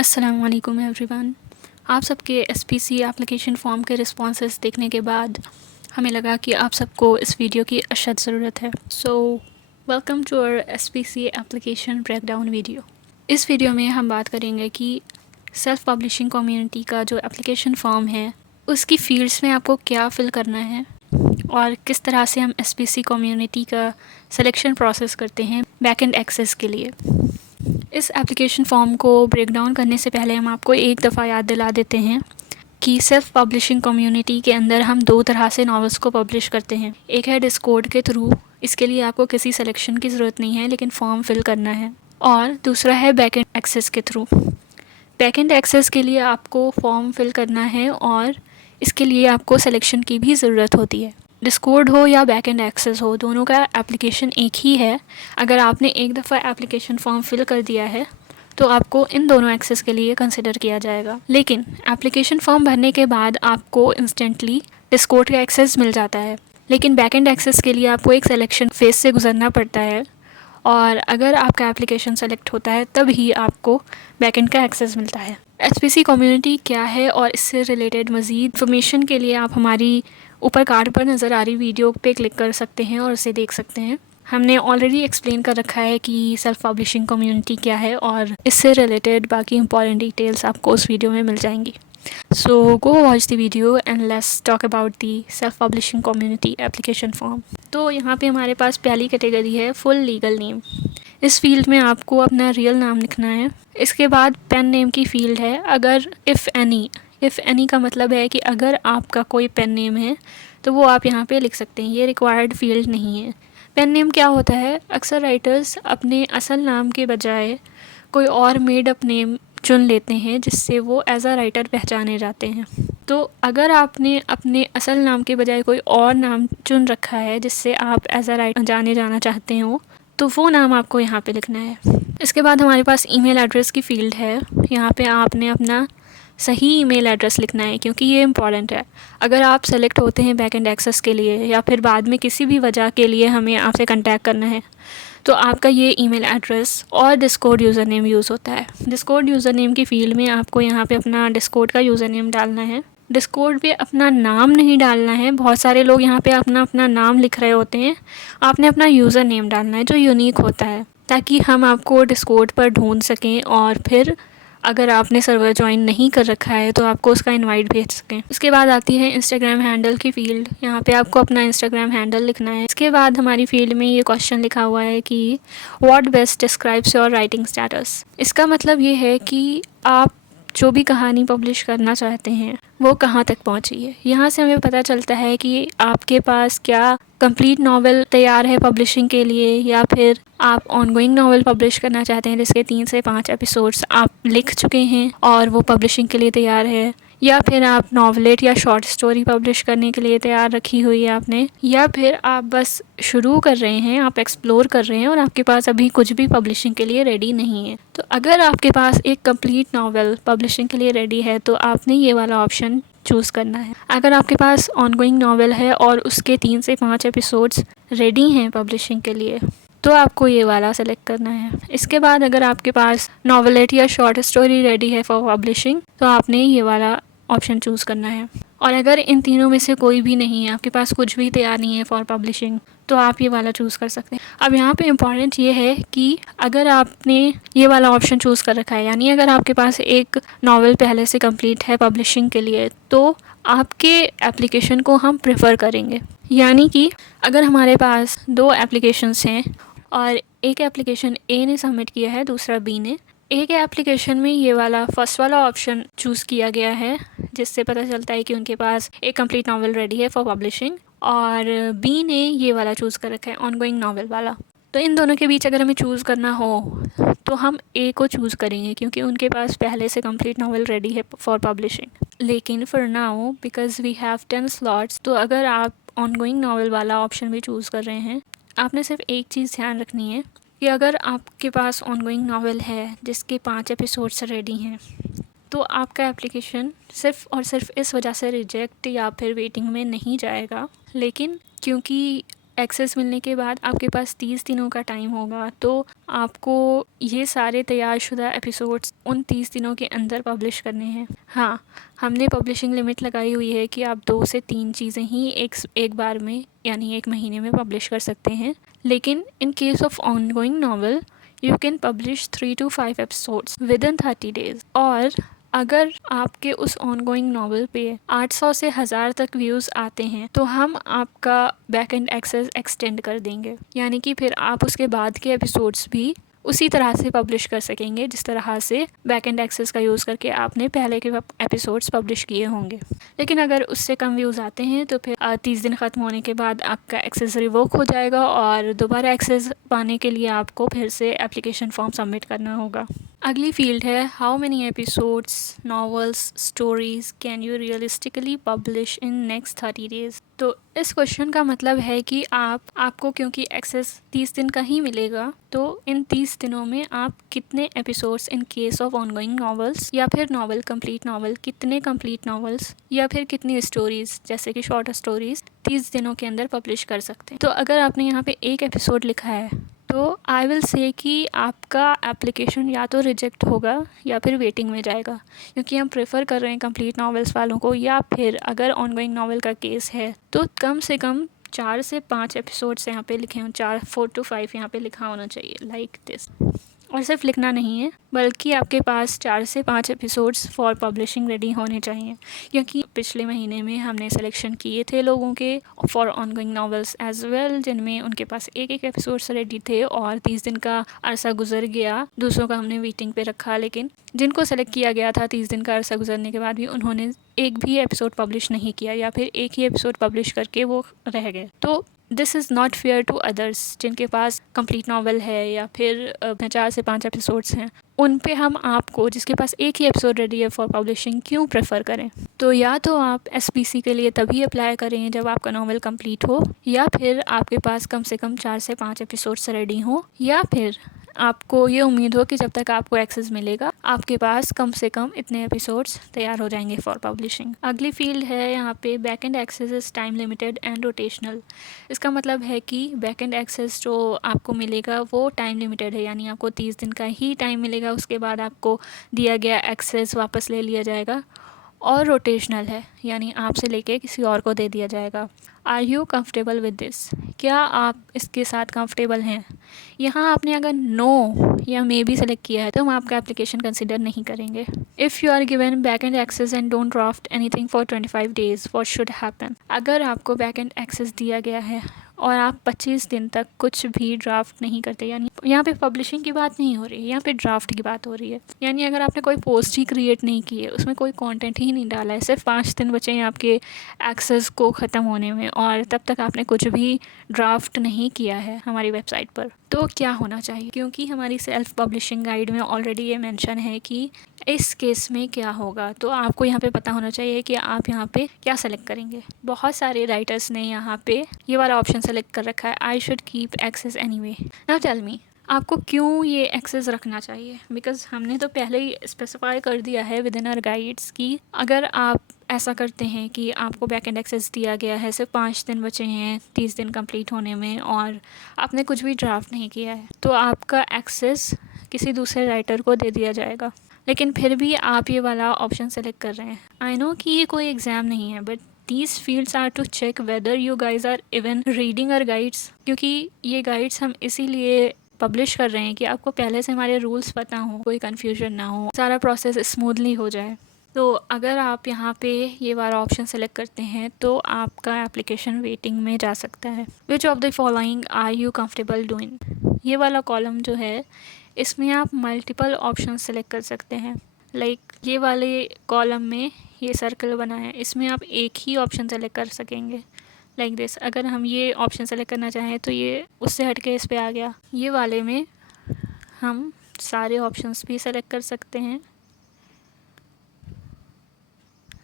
अस्सलाम वालेकुम एवरीवन। आप सबके एसपीसी एप्लीकेशन फ़ॉर्म के रिस्पॉन्सेस देखने के बाद हमें लगा कि आप सबको इस वीडियो की अशद ज़रूरत है। So welcome to our SPC application breakdown video. इस वीडियो में हम बात करेंगे कि सेल्फ़ पब्लिशिंग कम्युनिटी का जो एप्लीकेशन फ़ॉर्म है उसकी फ़ील्ड्स में आपको क्या फ़िल करना है और किस तरह से हम एसपीसी कम्युनिटी का सिलेक्शन प्रोसेस करते हैं बैक एंड एक्सेस के लिए। इस एप्लीकेशन फॉर्म को ब्रेक डाउन करने से पहले हम आपको एक दफ़ा याद दिला देते हैं कि सेल्फ़ पब्लिशिंग कम्युनिटी के अंदर हम दो तरह से नॉवेल्स को पब्लिश करते हैं। एक है डिस्कॉर्ड के थ्रू, इसके लिए आपको किसी सिलेक्शन की ज़रूरत नहीं है लेकिन फॉर्म फिल करना है। और दूसरा है बैक एंड एक्सेस के थ्रू। बैक एंड एक्सेस के लिए आपको फॉर्म फिल करना है और इसके लिए आपको सिलेक्शन की भी ज़रूरत होती है। डिस्कॉर्ड हो या बैक एंड एक्सेस हो, दोनों का एप्लीकेशन एक ही है। अगर आपने एक दफ़ा एप्लीकेशन फॉर्म फिल कर दिया है तो आपको इन दोनों एक्सेस के लिए कंसिडर किया जाएगा। लेकिन एप्लीकेशन फॉर्म भरने के बाद आपको इंस्टेंटली डिस्कॉर्ड का एक्सेस मिल जाता है, लेकिन बैक एंड एक्सेस के लिए आपको एक सिलेक्शन फेज से गुजरना पड़ता है और अगर आपका एप्लीकेशन सेलेक्ट होता है तब ही आपको बैकएंड का एक्सेस मिलता है। एसपीसी कम्युनिटी क्या है और इससे रिलेटेड मज़ीद इन्फॉर्मेशन के लिए आप हमारी ऊपर कार्ड पर नज़र आ रही वीडियो पे क्लिक कर सकते हैं और उसे देख सकते हैं। हमने ऑलरेडी एक्सप्लेन कर रखा है कि सेल्फ़ पब्लिशिंग कम्युनिटी क्या है और इससे रिलेटेड बाकी इंपॉर्टेंट डिटेल्स आपको उस वीडियो में मिल जाएंगी। So go watch the video and let's talk about the self-publishing community application form। तो यहाँ पे हमारे पास पहली कैटेगरी है फुल लीगल नेम। इस फील्ड में आपको अपना रियल नाम लिखना है। इसके बाद पेन नेम की फील्ड है। अगर इफ़ एनी का मतलब है कि अगर आपका कोई पेन नेम है तो वो आप यहाँ पे लिख सकते हैं, ये रिक्वायर्ड फील्ड नहीं है। पेन नेम क्या होता है? अक्सर राइटर्स अपने असल नाम के बजाय कोई और मेड अप नेम चुन लेते हैं जिससे वो एज अ राइटर पहचाने जाते हैं। तो अगर आपने अपने असल नाम के बजाय कोई और नाम चुन रखा है जिससे आप एज अ राइटर जाने जाना चाहते हो तो वो नाम आपको यहाँ पे लिखना है। इसके बाद हमारे पास ईमेल एड्रेस की फ़ील्ड है। यहाँ पे आपने अपना सही ईमेल एड्रेस लिखना है क्योंकि ये इम्पॉर्टेंट है। अगर आप सेलेक्ट होते हैं बैक एंड एक्सेस के लिए या फिर बाद में किसी भी वजह के लिए हमें आपसे कंटेक्ट करना है तो आपका ये ईमेल एड्रेस और डिस्कॉर्ड यूज़र नेम यूज़ होता है। डिस्कॉर्ड यूज़र नेम की फ़ील्ड में आपको यहाँ पे अपना डिस्कॉर्ड का यूज़र नेम डालना है। डिस्कॉर्ड पे अपना नाम नहीं डालना है। बहुत सारे लोग यहाँ पे अपना अपना नाम लिख रहे होते हैं। आपने अपना यूज़र नेम डालना है जो यूनिक होता है ताकि हम आपको डिस्कॉर्ड पर ढूंढ सकें और फिर अगर आपने सर्वर ज्वाइन नहीं कर रखा है तो आपको उसका इनवाइट भेज सकें। उसके बाद आती है इंस्टाग्राम हैंडल की फ़ील्ड। यहाँ पे आपको अपना इंस्टाग्राम हैंडल लिखना है। इसके बाद हमारी फ़ील्ड में ये क्वेश्चन लिखा हुआ है कि what best describes your writing status. इसका मतलब ये है कि आप जो भी कहानी पब्लिश करना चाहते हैं वो कहाँ तक पहुँची है। यहाँ से हमें पता चलता है कि आपके पास क्या कंप्लीट नावल तैयार है पब्लिशिंग के लिए या फिर आप ऑनगोइंग नावल पब्लिश करना चाहते हैं जिसके 3 से 5 एपिसोड्स आप लिख चुके हैं और वो पब्लिशिंग के लिए तैयार है, या फिर आप नॉवलेट या शॉर्ट स्टोरी पब्लिश करने के लिए तैयार रखी हुई है आपने, या फिर आप बस शुरू कर रहे हैं, आप एक्सप्लोर कर रहे हैं और आपके पास अभी कुछ भी पब्लिशिंग के लिए रेडी नहीं है। तो अगर आपके पास एक कंप्लीट नावल पब्लिशिंग के लिए रेडी है तो आपने ये वाला ऑप्शन चूज़ करना है। अगर आपके पास ऑनगोइंग नावल है और उसके 3 से 5 एपिसोड्स रेडी हैं पब्लिशिंग के लिए तो आपको ये वाला सेलेक्ट करना है। इसके बाद अगर आपके पास नॉवलेट या शॉर्ट स्टोरी रेडी है फॉर पब्लिशिंग तो आपने ये वाला ऑप्शन चूज़ करना है। और अगर इन तीनों में से कोई भी नहीं है, आपके पास कुछ भी तैयार नहीं है फॉर पब्लिशिंग, तो आप ये वाला चूज़ कर सकते हैं। अब यहाँ पे इम्पॉर्टेंट ये है कि अगर आपने ये वाला ऑप्शन चूज़ कर रखा है, यानी अगर आपके पास एक नावल पहले से कंप्लीट है पब्लिशिंग के लिए, तो आपके एप्लीकेशन को हम प्रेफर करेंगे। यानी कि अगर हमारे पास 2 एप्लीकेशंस हैं और एक एप्लीकेशन ए ने सबमिट किया है, दूसरा बी ने, ए के एप्लीकेशन में ये वाला फर्स्ट वाला ऑप्शन चूज़ किया गया है जिससे पता चलता है कि उनके पास एक कंप्लीट नावल रेडी है फॉर पब्लिशिंग, और बी ने ये वाला चूज़ कर रखा है ऑनगोइंग नावल वाला। तो इन दोनों के बीच अगर हमें चूज़ करना हो तो हम ए को चूज़ करेंगे क्योंकि उनके पास पहले से कंप्लीट नावल रेडी है फॉर पब्लिशिंग। लेकिन for now because we have 10 slots, तो अगर आप ऑनगोइंग नावल वाला ऑप्शन भी चूज़ कर रहे हैं, आपने सिर्फ एक चीज़ ध्यान रखनी है कि अगर आपके पास ऑनगोइंग नावल है जिसके 5 एपिसोड्स रेडी हैं तो आपका एप्लीकेशन सिर्फ़ और सिर्फ इस वजह से रिजेक्ट या फिर वेटिंग में नहीं जाएगा। लेकिन क्योंकि एक्सेस मिलने के बाद आपके पास 30 दिनों का टाइम होगा, तो आपको ये सारे तैयारशुदा एपिसोड्स उन 30 दिनों के अंदर पब्लिश करने हैं। हाँ, हमने पब्लिशिंग लिमिट लगाई हुई है कि आप 2 से 3 चीज़ें ही एक बार में यानी एक महीने में पब्लिश कर सकते हैं। लेकिन in case of ongoing novel you can publish 3 to 5 episodes with in 30 days. और अगर आपके उस ऑनगोइंग नॉवल पे 800 से 1000 तक व्यूज़ आते हैं तो हम आपका बैक एंड एक्सेस एक्सटेंड कर देंगे, यानी कि फिर आप उसके बाद के एपिसोड्स भी उसी तरह से पब्लिश कर सकेंगे जिस तरह से बैक एंड एक्सेस का यूज़ करके आपने पहले के एपिसोड्स पब्लिश किए होंगे। लेकिन अगर उससे कम व्यूज़ आते हैं तो फिर 30 दिन ख़त्म होने के बाद आपका एक्सेस रिवोक हो जाएगा और दोबारा एक्सेस पाने के लिए आपको फिर से एप्लीकेशन फॉर्म सबमिट करना होगा। अगली फील्ड है how many episodes, novels, stories can you realistically publish in next 30 days. तो इस क्वेश्चन का मतलब है कि आपको क्योंकि एक्सेस 30 दिन का ही मिलेगा, तो इन 30 दिनों में आप कितने episodes in case of ongoing novels या फिर नॉवल, कंप्लीट नॉवल, कितने कंप्लीट नॉवेल्स या फिर कितनी स्टोरीज़ जैसे कि शॉर्ट स्टोरीज़ 30 दिनों के अंदर पब्लिश कर सकते हैं। तो अगर आपने यहाँ पे एक एपिसोड लिखा है तो आई विल से कि आपका एप्लीकेशन या तो रिजेक्ट होगा या फिर वेटिंग में जाएगा, क्योंकि हम प्रेफर कर रहे हैं कंप्लीट नॉवेल्स वालों को। या फिर अगर ऑनगोइंग नॉवल का केस है तो कम से कम 4 से 5 एपिसोड्स यहाँ पे लिखे हों, 4 to 5 यहाँ पे लिखा होना चाहिए लाइक दिस। और सिर्फ लिखना नहीं है बल्कि आपके पास 4 से 5 एपिसोड्स फॉर पब्लिशिंग रेडी होने चाहिए, क्योंकि पिछले महीने में हमने सिलेक्शन किए थे लोगों के for ongoing novels as well, जिनमें उनके पास एक एपिसोड्स रेडी थे और 30 दिन का अरसा गुजर गया। दूसरों का हमने वेटिंग पे रखा, लेकिन जिनको सेलेक्ट किया गया था 30 दिन का अरसा गुजरने के बाद भी उन्होंने एक भी एपिसोड पब्लिश नहीं किया या फिर एक ही एपिसोड पब्लिश करके वो रह गए। तो this is not fair to others जिनके पास कंप्लीट नॉवल है या फिर 4 से 5 एपिसोड्स हैं। उन पे हम आपको जिसके पास एक ही एपिसोड रेडी है फॉर पब्लिशिंग क्यों प्रेफर करें। तो या तो आप एसपीसी के लिए तभी अप्लाई करें जब आपका नॉवल कंप्लीट हो, या फिर आपके पास कम से कम 4 से 5 एपिसोड्स रेडी हों, या फिर आपको ये उम्मीद हो कि जब तक आपको एक्सेस मिलेगा आपके पास कम से कम इतने एपिसोड्स तैयार हो जाएंगे फॉर पब्लिशिंग। अगली फील्ड है यहाँ पे back end access is time limited and rotational. इसका मतलब है कि बैक एंड एक्सेस जो आपको मिलेगा वो टाइम लिमिटेड है, यानी आपको 30 दिन का ही टाइम मिलेगा, उसके बाद आपको दिया गया एक्सेस वापस ले लिया जाएगा। और रोटेशनल है, यानी आपसे लेके किसी और को दे दिया जाएगा। Are you comfortable with this? क्या आप इसके साथ कंफर्टेबल हैं? यहाँ आपने अगर नो या मे बी सेलेक्ट किया है तो हम आपका एप्लीकेशन कंसिडर नहीं करेंगे। If you are given back end access and don't draft anything for 25 days what should happen? अगर आपको बैक एंड एक्सेस दिया गया है और आप 25 दिन तक कुछ भी ड्राफ्ट नहीं करते, यानी यहाँ पे पब्लिशिंग की बात नहीं हो रही है, यहाँ पे ड्राफ्ट की बात हो रही है। यानी अगर आपने कोई पोस्ट ही क्रिएट नहीं की है, उसमें कोई कंटेंट ही नहीं डाला है, सिर्फ 5 दिन बचे हैं आपके एक्सेस को ख़त्म होने में और तब तक आपने कुछ भी ड्राफ्ट नहीं किया है हमारी वेबसाइट पर, तो क्या होना चाहिए? क्योंकि हमारी सेल्फ पब्लिशिंग गाइड में ऑलरेडी ये मेंशन है कि इस केस में क्या होगा, तो आपको यहाँ पे पता होना चाहिए कि आप यहाँ पे क्या सेलेक्ट करेंगे। बहुत सारे राइटर्स ने यहाँ पे ये वाला ऑप्शन सेलेक्ट कर रखा है, I should keep access anyway. Now tell me, आपको क्यों ये एक्सेस रखना चाहिए? बिकॉज हमने तो पहले ही स्पेसिफाई कर दिया है विद इन आवर गाइड्स कि अगर आप ऐसा करते हैं कि आपको बैक एंड एक्सेस दिया गया है, सिर्फ 5 दिन बचे हैं 30 दिन कंप्लीट होने में और आपने कुछ भी ड्राफ्ट नहीं किया है, तो आपका एक्सेस किसी दूसरे राइटर को दे दिया जाएगा। लेकिन फिर भी आप ये वाला ऑप्शन सेलेक्ट कर रहे हैं। आई नो कि ये कोई एग्ज़ाम नहीं है, but these fields are to check whether you guys are even reading our guides, क्योंकि ये गाइड्स हम इसीलिए पब्लिश कर रहे हैं कि आपको पहले से हमारे रूल्स पता हो, कोई कन्फ्यूजन ना हो, सारा प्रोसेस स्मूथली हो जाए। तो अगर आप यहाँ पे ये वाला ऑप्शन सेलेक्ट करते हैं तो आपका एप्लीकेशन वेटिंग में जा सकता है। Which of the following are you comfortable doing? ये वाला कॉलम जो है इसमें आप मल्टीपल ऑप्शन सेलेक्ट कर सकते हैं। लाइक ये वाले कॉलम में ये सर्कल बना है, इसमें आप एक ही ऑप्शन सेलेक्ट कर सकेंगे लाइक दिस। अगर हम ये ऑप्शन सेलेक्ट करना चाहें तो ये उससे हट के इस पे आ गया। ये वाले में हम सारे ऑप्शंस भी सेलेक्ट कर सकते हैं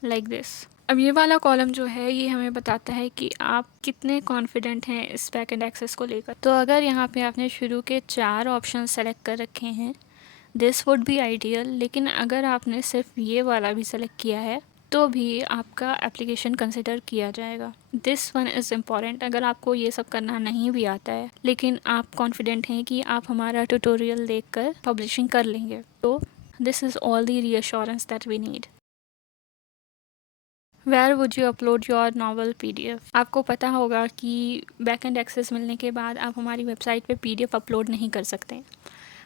लाइक दिस। अब ये वाला कॉलम जो है ये हमें बताता है कि आप कितने कॉन्फिडेंट हैं इस बैक एंड एक्सेस को लेकर। तो अगर यहाँ पे आपने शुरू के 4 ऑप्शन सेलेक्ट कर रखे हैं दिस वुड बी आइडियल, लेकिन अगर आपने सिर्फ ये वाला भी सेलेक्ट किया है तो भी आपका एप्लीकेशन कंसिडर किया जाएगा। This one is important. अगर आपको ये सब करना नहीं भी आता है लेकिन आप कॉन्फिडेंट हैं कि आप हमारा ट्यूटोरियल देखकर पब्लिशिंग कर लेंगे, तो this is all the reassurance that we need. Where would you upload your novel PDF? आपको पता होगा कि बैकएंड एक्सेस मिलने के बाद आप हमारी वेबसाइट पे PDF अपलोड नहीं कर सकते।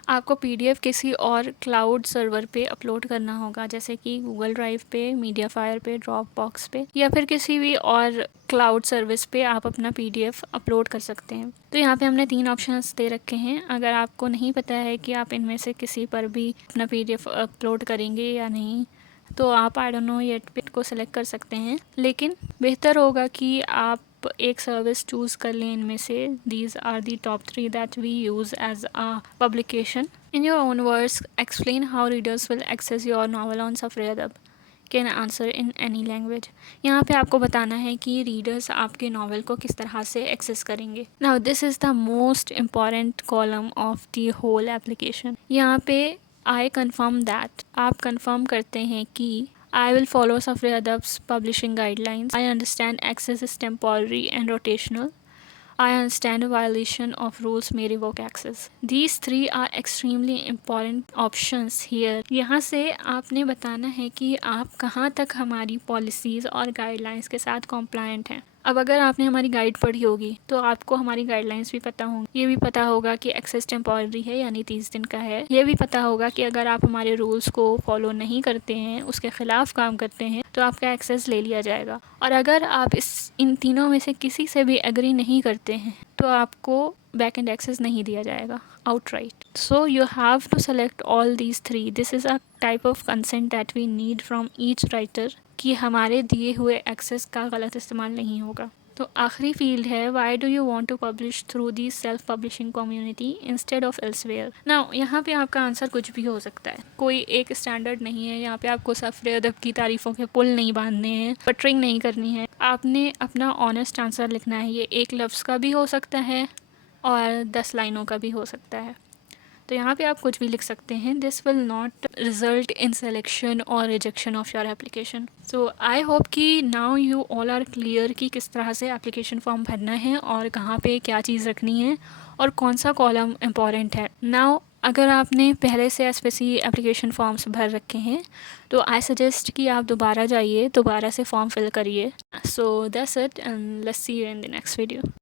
आपको PDF किसी और क्लाउड सर्वर पे अपलोड करना होगा, जैसे कि गूगल ड्राइव पे, मीडियाफायर पे, ड्रॉपबॉक्स पे, या फिर किसी भी और क्लाउड सर्विस पे आप अपना PDF अपलोड कर सकते हैं। तो यहाँ पे हमने 3 ऑप्शंस दे रखे हैं। अगर आपको नहीं पता है कि आप इनमें से किसी पर भी अपना PDF अपलोड करेंगे या नहीं, तो आप आई डोंट नो येट पिट को सिलेक्ट कर सकते हैं, लेकिन बेहतर होगा कि आप एक सर्विस चूज़ कर लें इनमें से। These are the top 3 that we use as a publication. In your own words explain how readers will access your novel on सफरेदब। Can answer in any language. यहाँ पे आपको बताना है कि रीडर्स आपके नॉवल को किस तरह से एक्सेस करेंगे। Now this is the most important column of the whole application. यहाँ पे आई कन्फर्म दैट, आप कन्फर्म करते हैं कि I will follow Safri Adab's publishing guidelines. I understand access is temporary and rotational. I understand a violation of rules may revoke access. These 3 are extremely important options here. यहाँ से आपने बताना है कि आप कहाँ तक हमारी पॉलिसीज़ और गाइडलाइंस के साथ कॉम्प्लायंट हैं। अब अगर आपने हमारी गाइड पढ़ी होगी तो आपको हमारी गाइडलाइंस भी पता होंगी। ये भी पता होगा कि एक्सेस टेम्पॉररी है यानी 30 दिन का है। ये भी पता होगा कि अगर आप हमारे रूल्स को फॉलो नहीं करते हैं, उसके ख़िलाफ़ काम करते हैं, तो आपका एक्सेस ले लिया जाएगा। और अगर आप इन तीनों में से किसी से भी एग्री नहीं करते हैं तो आपको बैक एंड एक्सेस नहीं दिया जाएगा outright. So you have to select all these 3. This is a type of consent that we need from each writer कि हमारे दिए हुए एक्सेस का गलत इस्तेमाल नहीं होगा। तो आखिरी फील्ड है why do you want to publish through the self publishing community instead of elsewhere. Now यहाँ पे आपका आंसर कुछ भी हो सकता है, कोई एक स्टैंडर्ड नहीं है। यहाँ पे आपको सफ़र अदब की तारीफ़ों के पुल नहीं बांधने हैं, बटरिंग नहीं करनी है। आपने अपना ऑनेस्ट आंसर लिखना है। ये एक लफ्ज़ का भी हो सकता है और 10 लाइनों का भी हो सकता है। तो यहाँ पे आप कुछ भी लिख सकते हैं। This will not result in selection और rejection of your application. So I hope कि now you all are clear कि किस तरह से एप्लीकेशन फॉर्म भरना है और कहाँ पे क्या चीज़ रखनी है और कौन सा कॉलम इम्पॉर्टेंट है। नाउ अगर आपने पहले से एसपीसी एप्लीकेशन फॉर्म्स भर रखे हैं तो आई सजेस्ट कि आप दोबारा जाइए, दोबारा से फॉर्म फिल करिए। So that's it and let's see you in the next video.